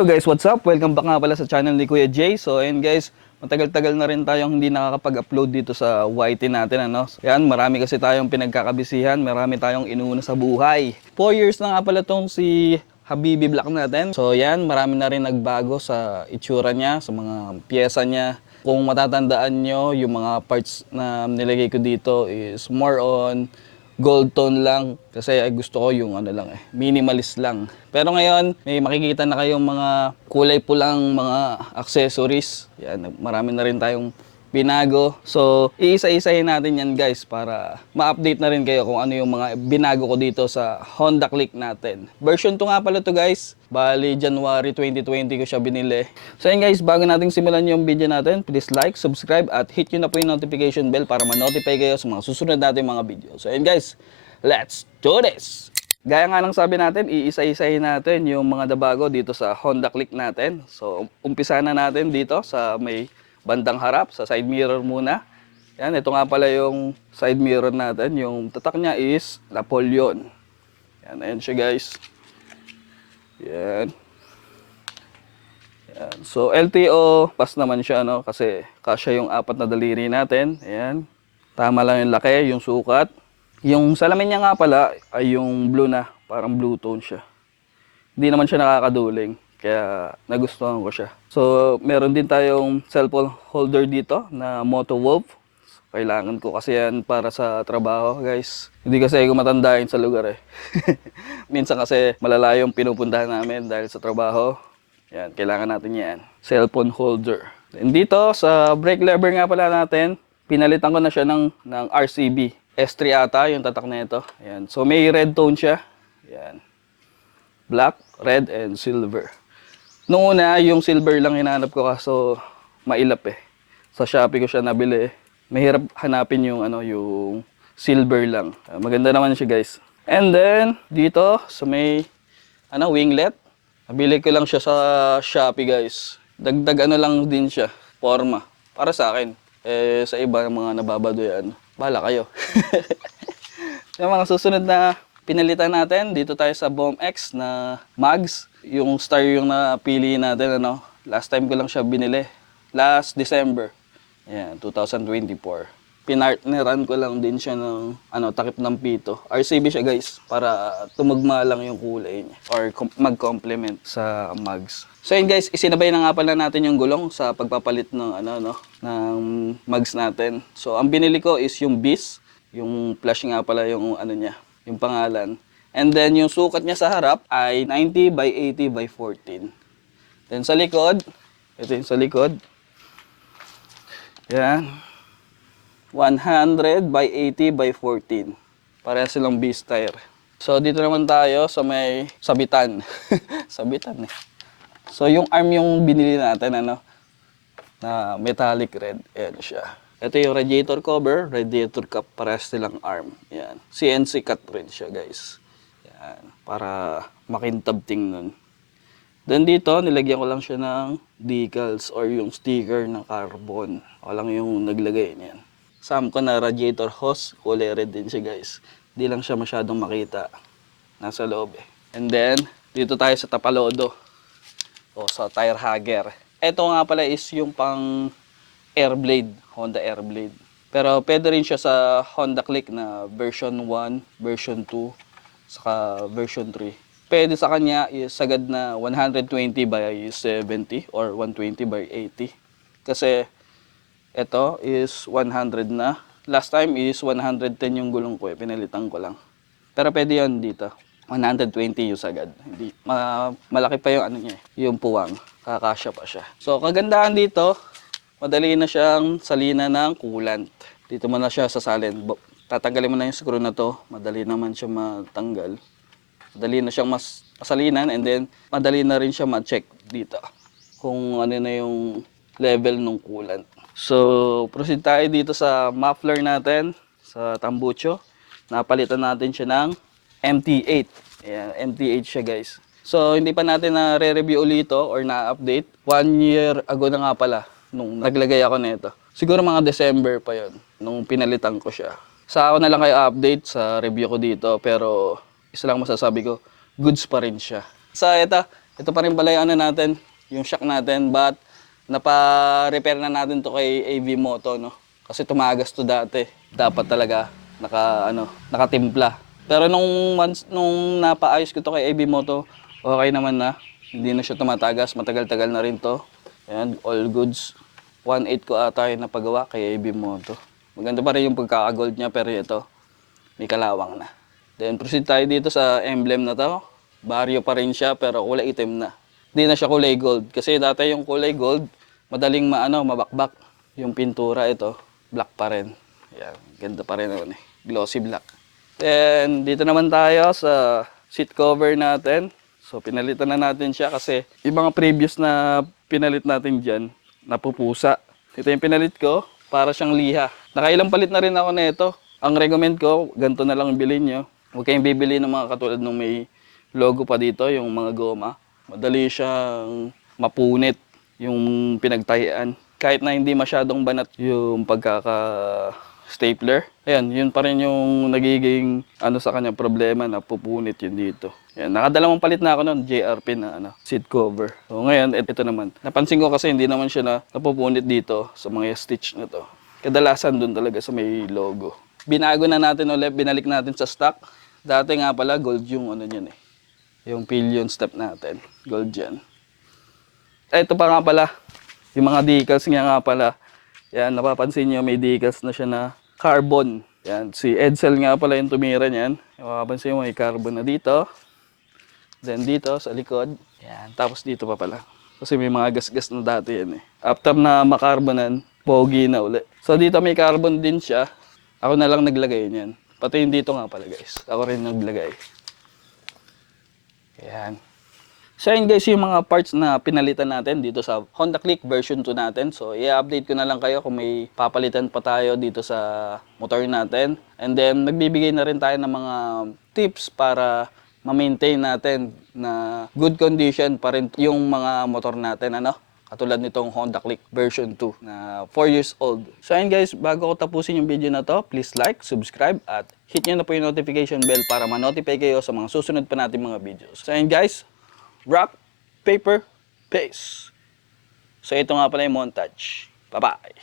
Hello guys, what's up? Welcome back nga pala sa channel ni Kuya Jay. So ayun guys, matagal-tagal na rin tayong hindi nakakapag-upload dito sa YT natin. Ano? Yan, marami kasi tayong pinagkakabisihan, marami tayong inuuna sa buhay. 4 years na nga pala tong si Habibi Black natin. So yan, marami na rin nagbago sa itsura niya, sa mga pyesa niya. Kung matatandaan nyo, yung mga parts na nilagay ko dito is more on gold tone lang kasi ay gusto ko yung ano lang eh, minimalist lang. Pero ngayon, may makikita na kayong mga kulay pulang mga accessories. Yan, marami na rin tayong binago. So, iisa-isahin natin yan guys para ma-update na rin kayo kung ano yung mga binago ko dito sa Honda Click natin. Version 2 nga pala to guys. Bali, January 2020 ko siya binili. So yun guys, bago natin simulan yung video natin, please like, subscribe, at hit nyo na po yung notification bell para ma-notify kayo sa mga susunod natin mga video. So yun guys, let's do this! Gaya nga ng sabi natin, iisa-isahin natin yung mga dabago dito sa Honda Click natin. So, umpisa na natin dito sa may bandang harap, sa side mirror muna. Yan, ito nga pala yung side mirror natin. Yung tatak niya is Napoleon. Yan, ayan siya guys. Yan. Yan. So, LTO, pas naman siya, no? Kasi kasya yung apat na daliri natin. Ayan. Tama lang yung laki, yung sukat. Yung salamin niya nga pala ay yung blue na, parang blue tone siya. Hindi naman siya nakakaduling, kaya nagustuhan ko siya. So, meron din tayong cellphone holder dito na Moto Wolf. Kailangan ko kasi yan para sa trabaho, guys. Hindi kasi ako matandain sa lugar eh. Minsan kasi malalayo yung pinupuntahan namin dahil sa trabaho. Yan, kailangan natin yan. Cellphone holder. And dito, sa brake lever nga pala natin, pinalitan ko na siya ng, ng RCB. S3 ata yung tatak na ito. Yan. So may red tone siya. Yan. Black, red, and silver. Noong una, yung silver lang hinahanap ko kaso mailap eh. Sa Shopee ko siya nabili eh. Mahirap hanapin yung ano yung silver lang. Ah, maganda naman siya guys. And then dito sa may ano winglet, nabili ko lang siya sa Shopee guys. Dagdag ano lang din siya, forma para sa akin. Eh sa iba mga nababado yan. Bahala kayo. yung mga susunod na pinalitan natin, dito tayo sa Bomb X na mags. Yung star yung napili natin, ano. Last time ko lang siya binili. Last December. Yan, 2024. Pinartneran ko lang din siya ng ano, takip ng pito. RCB siya guys, para tumugma lang yung kulay niya. Or com- mag-complement sa mags. So yun guys, isinabay na nga pala natin yung gulong sa pagpapalit ng ano no ng mags natin. So ang binili ko is yung bis, yung flash nga pala yung ano niya, yung pangalan. And then yung sukat niya sa harap ay 90 by 80 by 14. Then sa likod, ito yung sa likod. Yan. 100 by 80 by 14. Pareha silang tire. So dito naman tayo sa may sabitan. sabitan eh. So yung arm yung binili natin ano na metallic red. Ayan siya. Ito yung radiator cover, radiator cap, parehas silang arm. Yan. CNC cut rin siya guys. Para makintab tingnan. Then dito, nilagyan ko lang siya ng decals or yung sticker ng carbon. Ako lang yung naglagay niyan. Sam ko na radiator hose, kulay red din siya guys. Hindi lang siya masyadong makita. Nasa loob eh. And then, dito tayo sa tapalodo. O sa tire hugger. Ito nga pala is yung pang Airblade, Honda Airblade. Pero pwede rin siya sa Honda Click na version 1, version 2, saka version 3. Pwede sa kanya is sagad na 120 by 70 or 120 by 80. Kasi ito is 100 na. Last time is 110 yung gulong ko eh, pinalitan ko lang. Pero pwede yun dito. 120 yung sagad. Hindi, ma- malaki pa yung ano niya, eh, yung puwang. Kakasya pa siya. So kagandahan dito, madali na siyang salina ng coolant. Dito mo na siya sasalin. Tatanggalin mo na yung screw na to. Madali naman siya matanggal. Madali na siyang mas masalinan and then madali na rin siya ma-check dito kung ano na yung level ng coolant. So, proceed tayo dito sa muffler natin sa tambucho. Napalitan natin siya ng MT8. Ayan, MT8 siya guys. So, hindi pa natin na re-review ulit ito or na-update. One year ago na nga pala nung naglagay ako nito. Siguro mga December pa yon nung pinalitan ko siya. Sa ako na lang kayo update sa review ko dito pero isa lang masasabi ko, goods pa rin siya. Sa ito, ito pa rin pala yung ano natin, yung shock natin, but napa-repair na natin to kay AV Moto, no? Kasi tumagas to dati. Dapat talaga naka ano, nakatimpla. Pero nung once nung napaayos ko to kay AV Moto, okay naman na. Hindi na siya tumatagas, matagal-tagal na rin to. Ayan, all goods. 1.8 ko ata yung napagawa kay AV Moto. Maganda pa rin yung pagkaka-gold niya pero ito, may kalawang na. Then proceed tayo dito sa emblem na to. Baryo pa rin siya pero kulay itim na. Hindi na siya kulay gold. Kasi dati yung kulay gold, madaling maano, mabakbak. Yung pintura ito, black pa rin. Yan, ganda pa rin naman eh. Glossy black. Then dito naman tayo sa seat cover natin. So pinalitan na natin siya kasi yung mga previous na pinalit natin dyan, napupusa. Ito yung pinalit ko, para siyang liha. Nakailang palit na rin ako nito. Ang recommend ko, ganito na lang bilhin nyo. Huwag kayong bibili ng mga katulad ng may logo pa dito, yung mga goma. Madali siyang mapunit yung pinagtahian. Kahit na hindi masyadong banat yung pagkaka-stapler. Ayan, yun pa rin yung nagiging ano sa kanya problema na pupunit yun dito. Ayan, nakadalawang palit na ako nun, JRP na ano, seat cover. So ngayon, ito naman. Napansin ko kasi hindi naman siya na napupunit dito sa mga stitch na to. Kadalasan dun talaga sa may logo. Binago na natin ulit, binalik natin sa stock. Dati nga pala, gold yung ano niyan eh. Yung pillion step natin. Gold yan. Ito pa nga pala. Yung mga decals nga nga pala. Yan, napapansin nyo, may decals na siya na carbon. Yan, si Edsel nga pala yung tumira niyan. Mapapansin mo, may carbon na dito. Then dito, sa likod. Yan, tapos dito pa pala. Kasi may mga gas-gas na dati yan eh. After na makarbonan, pogi na uli. So dito may carbon din siya. Ako na lang naglagay niyan. Pati yung dito nga pala guys. Ako rin naglagay. Ayan. So yun guys, yung mga parts na pinalitan natin dito sa Honda Click version 2 natin. So i-update ko na lang kayo kung may papalitan pa tayo dito sa motor natin. And then magbibigay na rin tayo ng mga tips para ma-maintain natin na good condition pa rin yung mga motor natin. Ano? Katulad nitong Honda Click version 2 na 4 years old. So ayun guys, bago ko tapusin yung video na to, please like, subscribe, at hit nyo na po yung notification bell para ma-notify kayo sa mga susunod pa natin mga videos. So ayun guys, rock, paper, paste. So ito nga pala yung montage. Bye-bye!